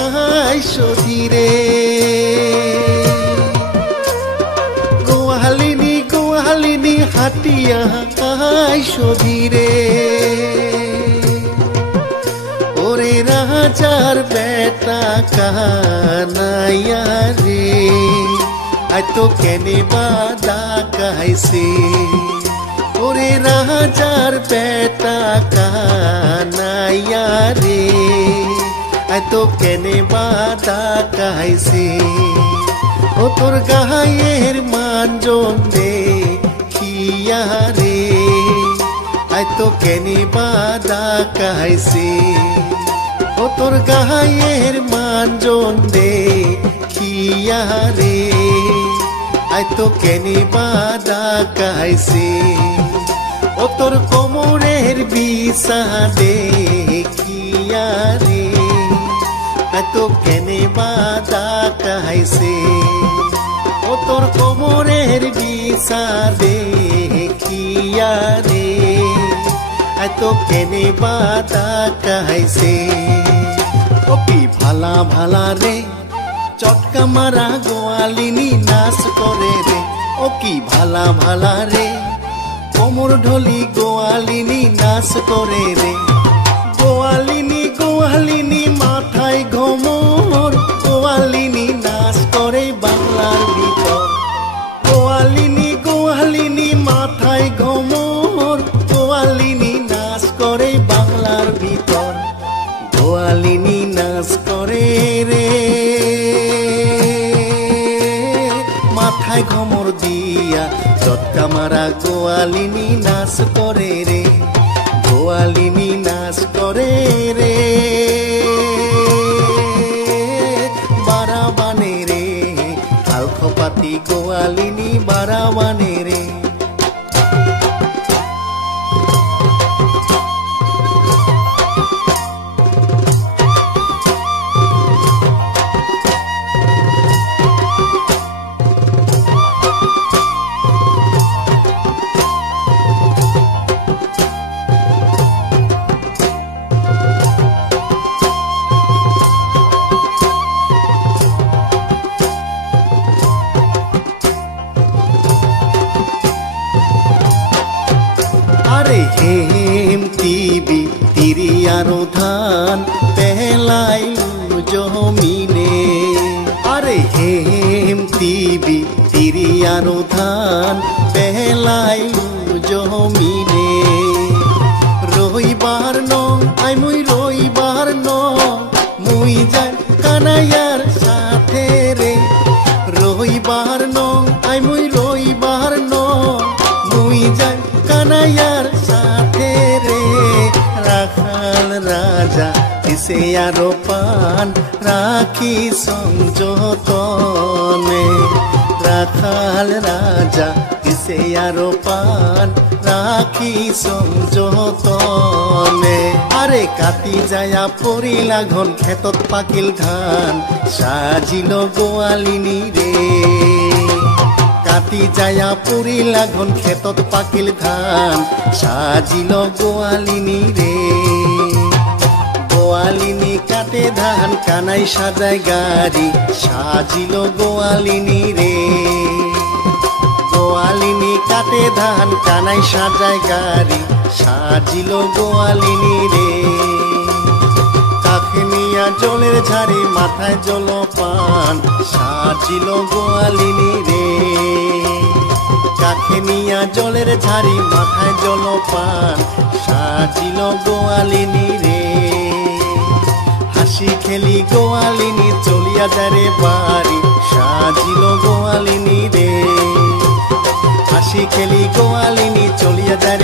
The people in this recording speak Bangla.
আইসো ধীরে গোয়ালিনী গোয়ালিনী হাটিয়া আইসো ধীরে ওরে রাজার বেটা কানাইয়া রে আই তো কেনে বাদা কাইছে ওরে রাজার বেটা কানাইয়া রে আই তো কেনে বাদা কাইছে ও তোর গায়ের মানজন দে খিয়া রে আই তো কেনে বাদা কাইছে ও তোর গায়ের মানজন দে খিয়া রে আই তো কেনে বাদা কাইছে ও তোর কোমরের বিছা দে খিয়া রে আই তো কেনে বাদা কাইছে ও তোর কোমরের বিছা দে খিয়া রে আই তো কেনে বাদা কাইছে ও কি ভালা ভালা রে চটকা মারা গোয়ালিনী নাচ করে রে ও কি ভালা ভালা রে কোমর ঢলি গোয়ালিনী নাচ করে রে গোয়ালিনী গোয়ালিনী মাথায় ঘোমর গোয়ালিনী নাচ করে বাংলার ভিতর গোয়ালিনী গোয়ালিনী মাথায় ঘোমর গোয়ালিনী নাচ করে বাংলার ভিতর গোয়ালিনী নাচ করে রে মাথায় ঘোমর দিয়া চটকা মারা গোয়ালিনী নাচ করে রে গোয়ালিনী নাচ করে রে বারাবানে রে খালখপাতি গোয়ালিনী বারাবানে রে হেমতিবি তিরিয়ারো ধান পেলাই জমিনে আরে হেমতিবি তিরিয়ারো ধান পেলাই জমিনে রইবার ন আই মুই রইবার ন মুই যাই কানাইয়ার সাথে রে রইবার ন আই মুই রইবার ন মুই যাই কানাইয়ার সাথে রে রাখাল রাজা দিছে আরো পান রাখি সংযতনে রাখাল রাজা দিছে আরো পান রাখি সংযতনে আরে কাটি যায়া পরিলা ঘন ক্ষেতত পাকিল ধান সাজিল গোয়ালিনী রে কাটি যায়া পরিলা ঘন ক্ষেতত পাকিল ধান সাজিল গোয়ালিনী রে গোয়ালিনী কাটে ধান কানাই সাজায় গাড়ি সাজিল গোয়ালিনী রে গোয়ালিনী কাটে ধান কানাই সাজায় গাড়ি সাজিল গোয়ালিনী রে কাকে নিয়া জলের ঝাড়ি মাথায় জলপান সাজিল গোয়ালিনী রে কাকে নিয়া জলের ঝাড়ি মাথায় জলপান সাজিল গোয়ালিনী রে হাসি খেলি গোয়ালিনী চলিয়া যায় রে বাড়ি সাজিল গোয়ালিনী রে হাসি খেলি গোয়ালিনী চলিয়া যায়